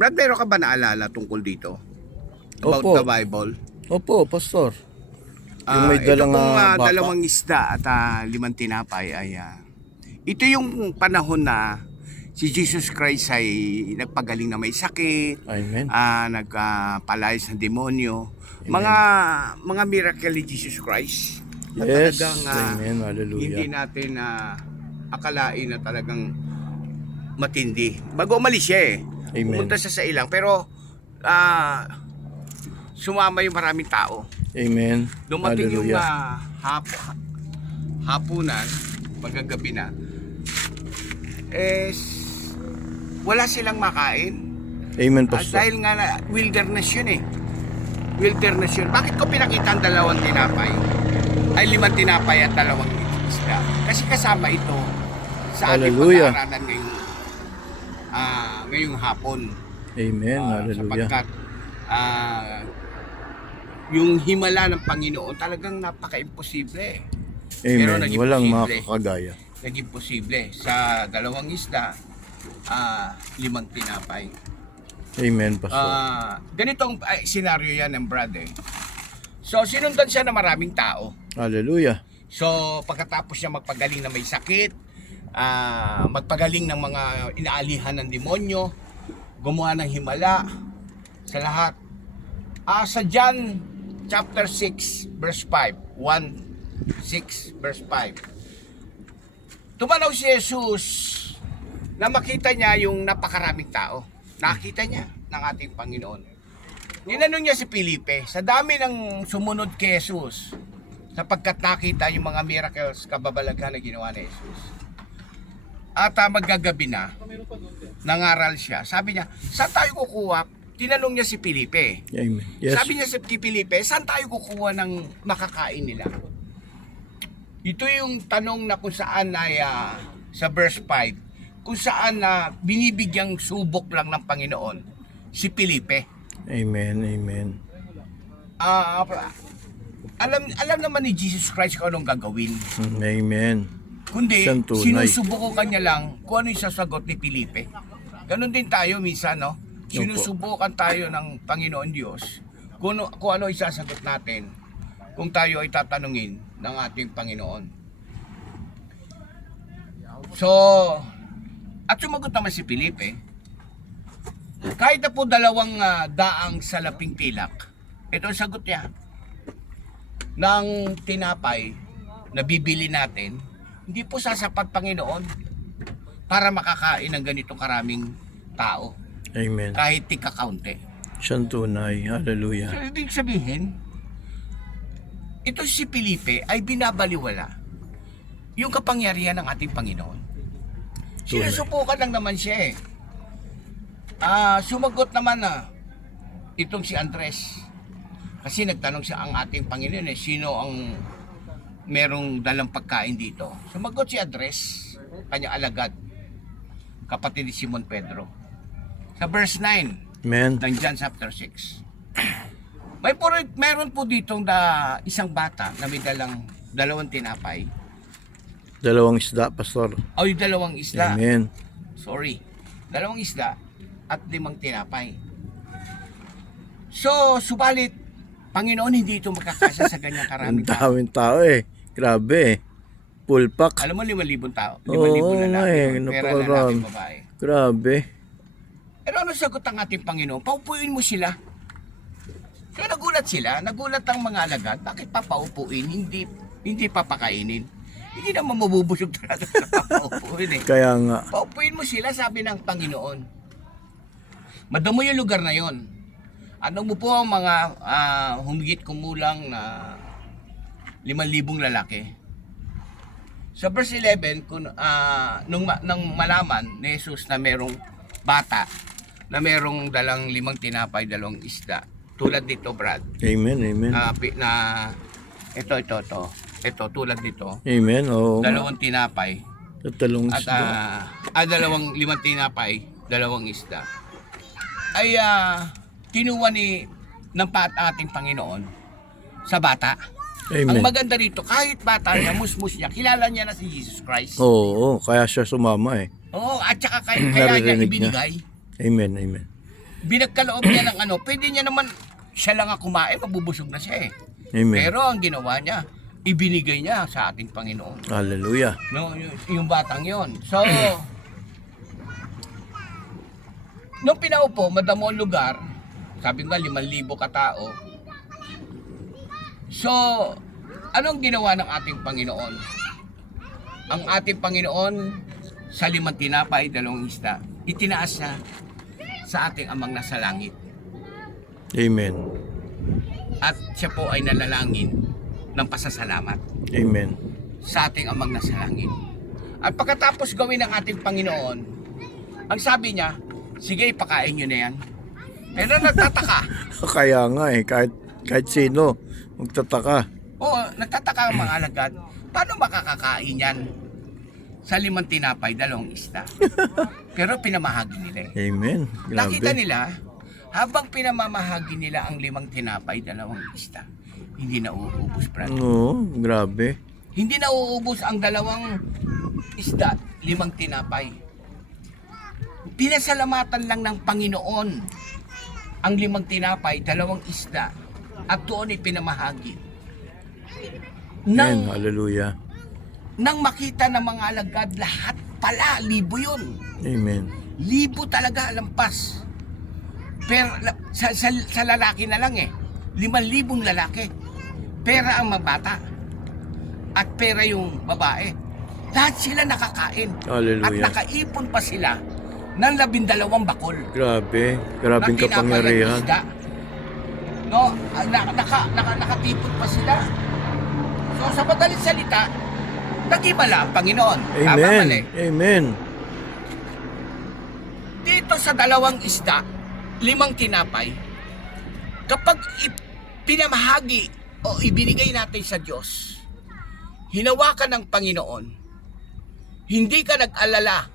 Brad, meron ka ba naalala tungkol dito? About Opo. the Bible? Opo, Pastor. Yung may dalang ito pong baka. dalawang isda at 5 tinapay ay ito yung panahon na si Jesus Christ ay nagpagaling na may sakit, Amen. nagpalayas ng demonyo, mga miracle ni Jesus Christ. Na Yes. talagang Amen. hindi Hallelujah. natin akalain na talagang matindi. Bago umalis siya Amen. pumunta siya sa ilang, pero sumama yung maraming tao. Amen. Dumating yung Hallelujah. hapunan, magagabi na, wala silang makain. Amen, Pastor. Dahil nga na wilderness yun Wilderness yun. Bakit ko pinakita ang 2 tinapay? Ay 5 tinapay at 2 isda. Kasi kasama ito sa ating Hallelujah. pag-aaralan ngayong hapon. Amen. Hallelujah. Sapagkat yung himala ng Panginoon talagang napaka-imposible. Pero Amen. naging Walang posible. makakagaya. Naging posible. Sa 2 isda, 5 tinapay. Amen, Pastor. Ganitong senaryo yan ng Brad So sinundan siya ng maraming tao. Hallelujah. So pagkatapos niya magpagaling na may sakit, magpagaling ng mga inaalihan ng demonyo, gumawa ng himala sa lahat. Sa John chapter 6 verse 5, 1:6 verse 5. Tumanaw si Jesus na makita niya yung napakaraming tao. Nakita niya ng ating Panginoon. Ninanong niya si Felipe, sa dami ng sumunod kay Jesus, sapagkat nakita yung mga miracles, kababalaghan na ginawa ni Jesus. At maggagabi na, nangaral siya. Sabi niya, saan tayo kukuha? Tinanong niya si Felipe. Amen. Yes. Sabi niya si Felipe, saan tayo kukuha ng makakain nila? Ito yung tanong na kung saan ay sa verse 5, kung saan binibigyang subok lang ng Panginoon si Felipe. Amen. Amen. Alam naman ni Jesus Christ kung anong gagawin. Amen. Kundi Siyang tunay. sinusubukan niya lang kung ano yung sasagot ni Felipe. Ganon din tayo minsan, no? Sinusubukan tayo ng Panginoon Diyos kung ano yung sasagot natin kung tayo ay tatanungin ng ating Panginoon. So, at sumagot naman si Felipe, kahit na po 2 daang salaping pilak, ito ang sagot niya, ng tinapay na bibili natin, hindi po sasapat, Panginoon, para makakain ng ganitong karaming tao, Amen. kahit tika-kaunti. Siyang tunay. Hallelujah. So, ibig sabihin, ito si Felipe ay binabaliwala yung kapangyarihan ng ating Panginoon. Sinusubukan lang naman siya sumagot naman itong si Andres. Kasi nagtanong siya ang ating Panginoon sino ang merong dalang pagkain dito. Sumagot si Andres, kanyang alagad, kapatid ni Simon Pedro. Sa verse 9 Amen. ng John chapter 6. Meron po ditong isang bata na may dalang 2 tinapay. 2 isda, Pastor. O yung 2 isda. Amen. Sorry. 2 isda at 5 tinapay. So, subalit, Panginoon, hindi ito makakasya sa ganyang Ang karaming tao. daming tao Grabe. Full pack. Alam mo, 5,000 tao. 5,000 Oo, lalaki. Pera lalaki, napakarami. babae. Grabe. Pero ano sagot ang ating Panginoon? Paupuin mo sila. So, nagulat sila. Nagulat ang mga alagad. Bakit papaupuin? Hindi papakainin. Hindi naman mabubusog talaga sa papaupuin Kaya nga. Paupuin mo sila, sabi ng Panginoon. Madamo yung lugar na yon. Ano mo po ang mga humigit kumulang na 5,000 lalaki. Sa verse 11, nung malaman ni Jesus na merong bata na merong dalang 5 tinapay, 2 isda. Tulad dito, Brad. Amen. Amen. Ito, tulad dito. Amen. Oo. 2 tinapay. At 2 At isda. 5 tinapay, 2 isda. Ay kinuha ng ating Panginoon sa bata. Ang Amen. maganda rito, kahit bata niya, musmus niya, kilala niya na si Jesus Christ. Oo, kaya siya sumama Oo, at saka kaya niya Naririnig niya. ibinigay. Amen. Amen. binagkaloob niya ng ano, pwede niya naman, siya lang ang kumain, mabubusog na siya eh. Amen. Pero ang ginawa niya, ibinigay niya sa ating Panginoon. Hallelujah. No, yung batang yon. So, nung pinaupo, madamo ang lugar, sabi nga 5,000 katao. So, anong ginawa ng ating Panginoon? Ang ating Panginoon, sa 5 tinapay, 2 isda, itinaas niya sa ating amang nasa langit. Amen. At siya po ay nanalangin ng pasasalamat Amen. sa ating amang nasa langit. At pagkatapos gawin ng ating Panginoon, ang sabi niya, sige, ipakain nyo na yan. Pero nagtataka. Kaya nga eh, kahit sino, magtataka. Oo, nagtataka ang mga alagad. Paano makakakain yan? Sa 5 tinapay, 2 isda. Pero pinamahagi nila eh. Amen. Nakita Grabe. nila, habang pinamamahagi nila ang 5 tinapay, 2 isda, hindi na uubos, brad. Oo, grabe. Hindi na uubos ang 2 isda, 5 tinapay. Pinasalamatan lang ng Panginoon ang 5 tinapay, 2 isda, at doon ay pinamahagi. Amen. Hallelujah. Nang makita ng mga alagad, lahat pala, 1,000 yun. Amen. 1,000 talaga, lampas. Pero sa lalaki na lang eh. 5,000 lalaki. Pera ang mabata. At pera yung babae. Lahat sila nakakain. Hallelujah. At nakaipon pa sila ng 12 bakol. Grabe. Grabing na tinapay at kapangyarihan. isda. No, nakatipon pa sila. So sa madaling salita, nag-himala ang Panginoon. Tama, Amen. mali? Amen. Dito sa 2 isda, 5 tinapay, kapag pinamahagi o ibinigay natin sa Diyos, hinawakan ng Panginoon, hindi ka nag-alala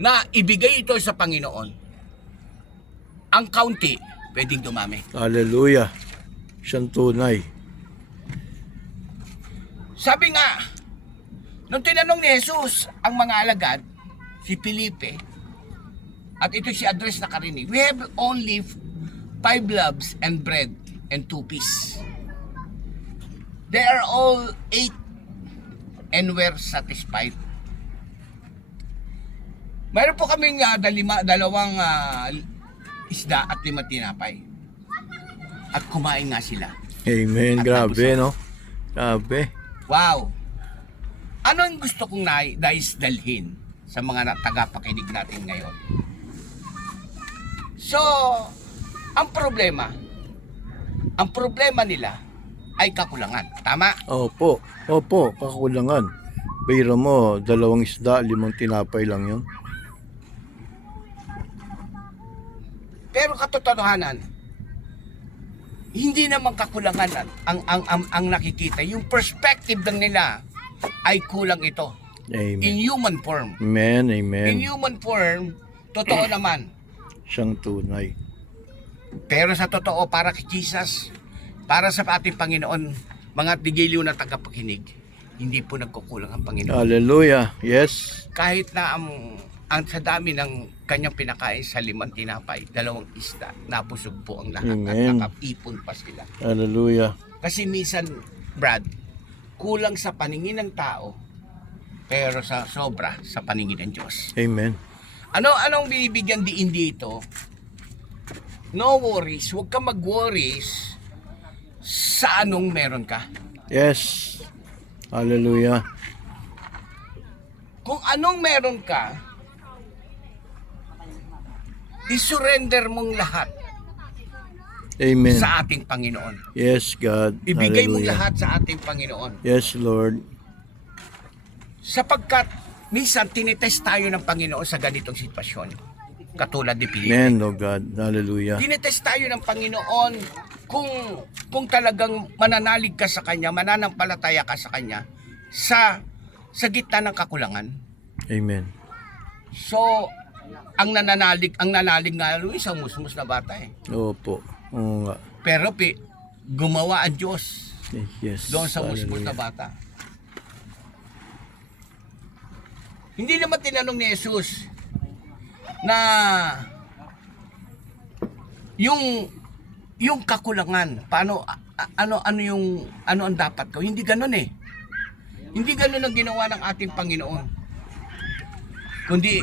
na ibigay ito sa Panginoon, ang kaunti, pwedeng dumami. Hallelujah. Siyang tunay. Sabi nga, nung tinanong ni Jesus ang mga alagad, si Felipe, at ito si address na karinig, we have only 5 loaves and bread and 2 fish. They are all ate and were satisfied. Mayroon po kaming 2 isda at 5 tinapay. At kumain nga sila. Amen. At Grabe, nabusog. no? Grabe. Wow! Ano ang gusto kong dalhin sa mga tagapakinig natin ngayon? So, ang problema nila ay kakulangan. Tama? Opo. Opo. Kakulangan. Bira mo, 2 isda, 5 tinapay lang yun. Pero katotohanan, hindi naman kakulangan ang nakikita. Yung perspective ng nila ay kulang ito. In Amen. human form. Amen. In Amen. human form, totoo naman. Siyang tunay. Pero sa totoo, para kay Jesus, para sa ating Panginoon, mga tigiliw na tagapakinig, hindi po nagkukulang ang Panginoon. Hallelujah. Yes. Kahit na ang sa dami ng kanyang pinakain sa 5 tinapay, 2 isda, nabusog po ang lahat at Amen. nakaipon pa sila. Hallelujah. Kasi minsan, Brad, kulang sa paningin ng tao, pero sa sobra sa paningin ng Diyos. Amen. Anong bibigyan diin dito? No worries, huwag ka mag-worries sa anong meron ka. Yes. Hallelujah. Kung anong meron ka, isurrender mong lahat Amen. sa ating Panginoon. Yes, God. Ibigay mong Hallelujah. lahat sa ating Panginoon. Yes, Lord. Sapagkat minsan tinitest tayo ng Panginoon sa ganitong sitwasyon. Katulad ni Felipe. Amen, oh God. Hallelujah. Tinitest tayo ng Panginoon kung talagang mananalig ka sa Kanya, mananampalataya ka sa Kanya sa gitna ng kakulangan. Amen. So, ang nanalig nga isang musmus na bata eh. Opo. Oo nga. Pero gumawa ang Diyos Yes. doon sa musmus na bata. Hindi naman tinanong ni Jesus na yung kakulangan, paano ano ang dapat ko? Hindi ganoon eh. Hindi ganoon ang ginawa ng ating Panginoon. Kundi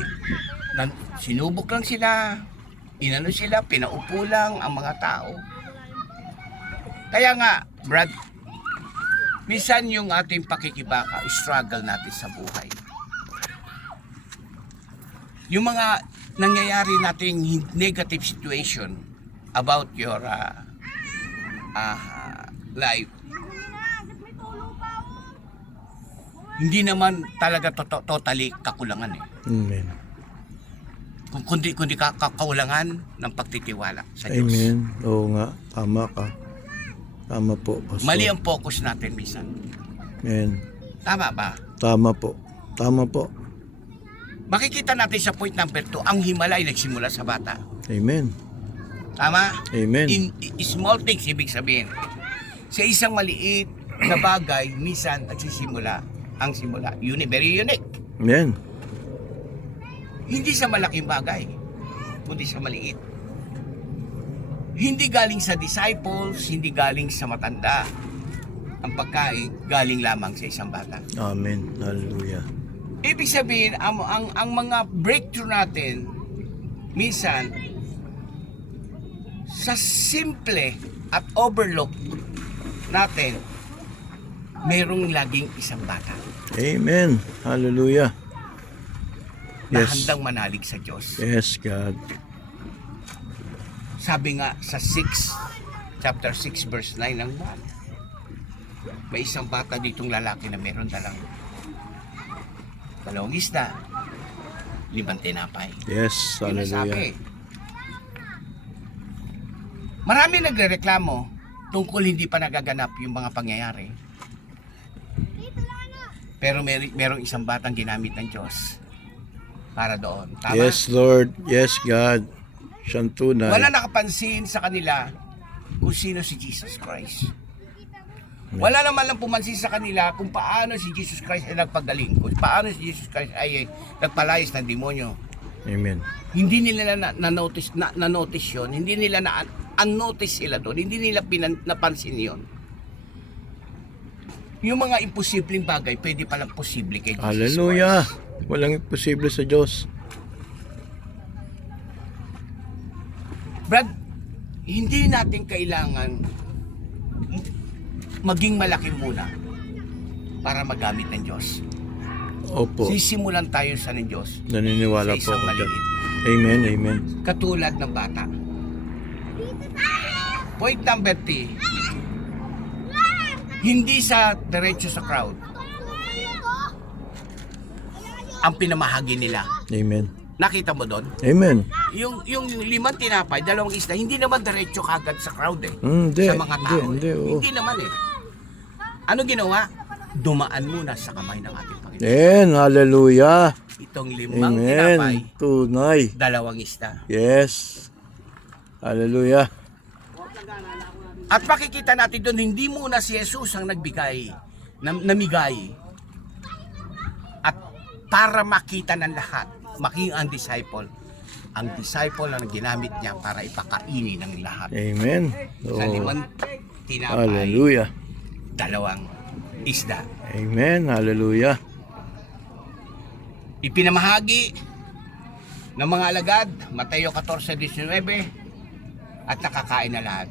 sinubok lang sila, inano sila, pinaupo lang ang mga tao. Kaya nga, Brad, minsan yung ating pakikibaka, struggle natin sa buhay. Yung mga nangyayari nating negative situation about your life, hindi naman talaga totally kakulangan eh. Amen. Kundi kakulangan ng pagtitiwala sa Diyos. Amen. Oo nga, tama ka. Tama po, Pastor. Mali ang focus natin minsan. Amen. Tama ba? Tama po. Tama po. Makikita natin sa point number 2, ang himala ay nagsimula sa bata. Amen. Tama? Amen. In small things, ibig sabihin. Sa isang maliit na bagay, minsan nagsisimula ang simula. Very unique. Amen. Hindi sa malaking bagay, kundi sa maliit. Hindi galing sa disciples, hindi galing sa matanda. Ang pagkain, galing lamang sa isang bata. Amen. Hallelujah. Ibig sabihin, ang mga breakthrough natin, minsan, sa simple at overlook natin, mayroong laging isang bata Amen. Hallelujah. na Yes. handang manalig sa Diyos. Yes, God. Sabi nga sa chapter 6 verse 9 ng Juan, may isang bata ditong lalaki na meron dalawang isda, 5 tinapay. Yes. Hallelujah. Sinasabi. Marami nagrereklamo tungkol hindi pa nagaganap yung mga pangyayari. Pero merong isang batang ginamit ng Diyos para doon. Tama? Yes, Lord. Yes, God. Siyang tunay. Wala nakapansin sa kanila kung sino si Jesus Christ. Wala naman lang pumansin sa kanila kung paano si Jesus Christ ay nagpagaling, kung paano si Jesus Christ ay nagpalayas ng demonyo. Amen. Hindi nila na-notice yun, hindi nila na-unnotice sila doon, hindi nila napansin yun. Yung mga imposibleng bagay, pwede palang posible kay Jesus Hallelujah. Christ. Walang imposible sa Diyos. Brad, hindi natin kailangan maging malaki muna para magamit ng Diyos. Opo. Sisimulan tayo sa ng Diyos Naniniwala sa po isang ako dyan. maliit. Amen. Amen. Katulad ng bata. Point number 3. Hindi sa diretso sa crowd ang pinamahagi nila. Amen. Nakita mo doon? Amen. Yung 5 tinapay, 2 isda, hindi naman diretso kagad sa crowd eh. Hindi. Sa mga tao. Hindi. Oo. Hindi naman eh. Ano ginawa? Dumaan muna sa kamay ng ating Panginoon. Amen. Hallelujah. Itong 5 tinapay, Amen. Tunay. 2 isda. Yes. Hallelujah. At makikita natin doon, hindi muna si Jesus ang nagbigay, namigay. At para makita ng lahat, maging ang disciple ang ginamit niya para ipakainin ng lahat. Amen. Sa Oh. 5 tinapay, Hallelujah. 2 isda. Amen. Hallelujah. Ipinamahagi ng mga alagad, Mateo 14:19, at nakakain na lahat.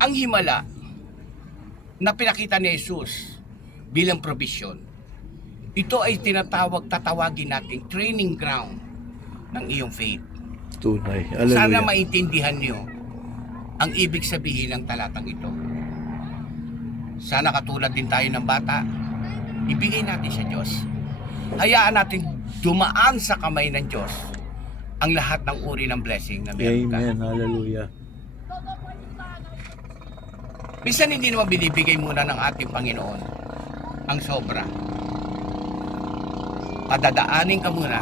Ang himala na pinakita ni Jesus bilang provision, ito ay tatawagin nating training ground ng iyong faith. Tunay. Sana Hallelujah. maintindihan niyo ang ibig sabihin ng talatang ito. Sana katulad din tayo ng bata, ibigay natin sa Diyos. Hayaan natin dumaan sa kamay ng Diyos ang lahat ng uri ng blessing na meron ka. Amen. Hallelujah. Minsan hindi naman binibigay muna ng ating Panginoon ang sobra. Padadaanin ka muna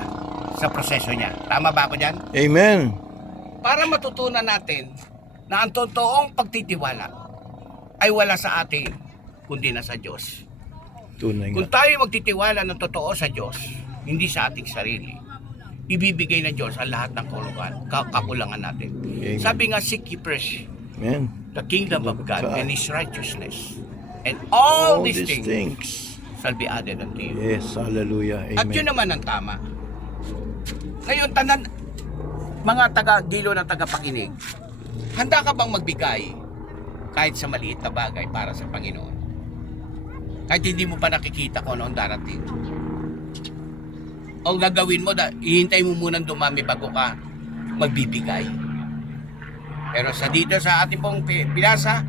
sa proseso niya. Tama ba ako dyan? Amen. Para matutunan natin na ang totoong pagtitiwala ay wala sa atin, kundi na sa Diyos. Tunay Kung nga. tayo magtitiwala ng totoo sa Diyos, hindi sa ating sarili, ibibigay ng Diyos ang lahat ng kakulangan natin. Amen. Sabi nga, seek ye first Amen. the kingdom of God God. and His righteousness, and all these these things things. shall be added unto you. Yes, hallelujah. At yun Amen. naman ang tama. Ngayon, tanan, mga taga-dilo ng tagapakinig, handa ka bang magbigay kahit sa maliit na bagay para sa Panginoon? Kahit hindi mo pa nakikita kung ano ang darating. O gagawin mo, ihintay mo munang dumami bago ka magbibigay. Pero sa dito sa ating pong pinasa,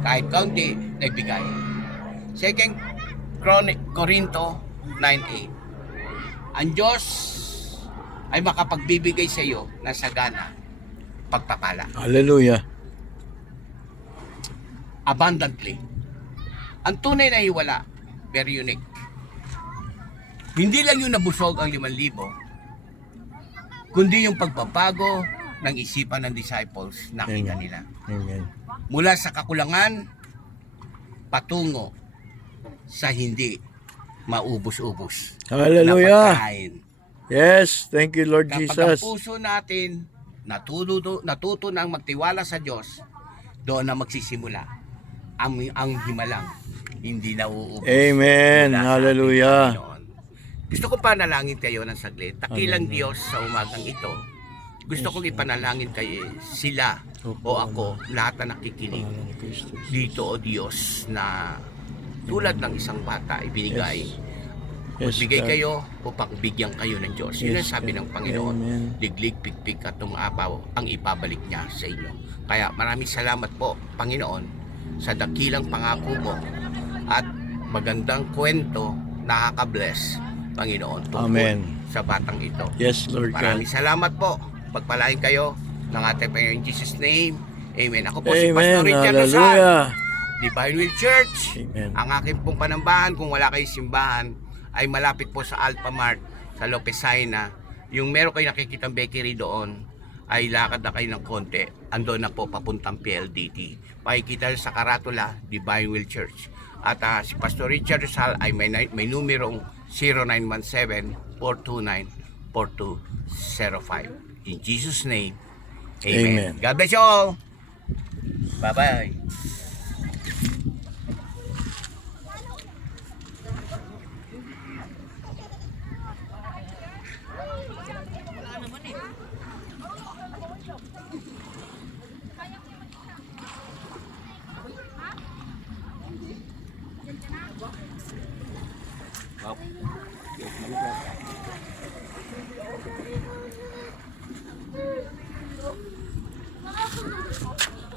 kahit kaunti, nagbigay. 2 Corinto 9:8. Ang Diyos ay makapagbibigay sa iyo ng sagana, pagpapala, Hallelujah. abundantly. Ang tunay na hiwala, very unique. Hindi lang yung nabusog ang 5,000, kundi yung pagbabago ng isipan ng disciples nakita Amen. nila. Amen. Mula sa kakulangan, patungo sa hindi maubos-ubos na Hallelujah. pagkain. Yes, thank you Lord Kapag ang Jesus. puso natin natuto nang magtiwala sa Diyos, doon na magsisimula ang himalang hindi na uubos. Amen. mula sa Hallelujah. ating Panginoon. Gusto ko panalangin kayo ng saglit. Takilang Diyos sa umagang ito. Gusto kong ipanalangin kayo sila o ako, lahat na nakikinig Pangalan ni Kristo. dito o Diyos na tulad ng isang bata ibinigay. Yes, Bigay God. kayo upang bigyan kayo ng Diyos. Yun ang Yes, sabi God. ng Panginoon. Amen. Liglig, pikpik at tumapaw ang ipabalik niya sa inyo. Kaya maraming salamat po, Panginoon, sa dakilang pangako mo at magandang kwento nakaka-bless, Panginoon, tungkol Amen. sa batang ito. Yes, Lord God. Maraming salamat po. Pagpalain kayo ng ating Panginoon in Jesus' name. Amen. Ako po si Pastor Amen. Richard Rosal, Hallelujah. Divine Will Church. Amen. Ang aking pong panambahan, kung wala kayong simbahan, ay malapit po sa Alpha Mart sa Lopezaina. Yung meron kayo nakikitang bakery doon, ay lakad na kayo ng konti. Andun na po papuntang PLDT. Pakikita sa karatula, Divine Will Church. At si Pastor Richard Rosal ay may numerong 0917-429-4205. In Jesus' name, Amen. Amen. God bless you all. Bye-bye. Up.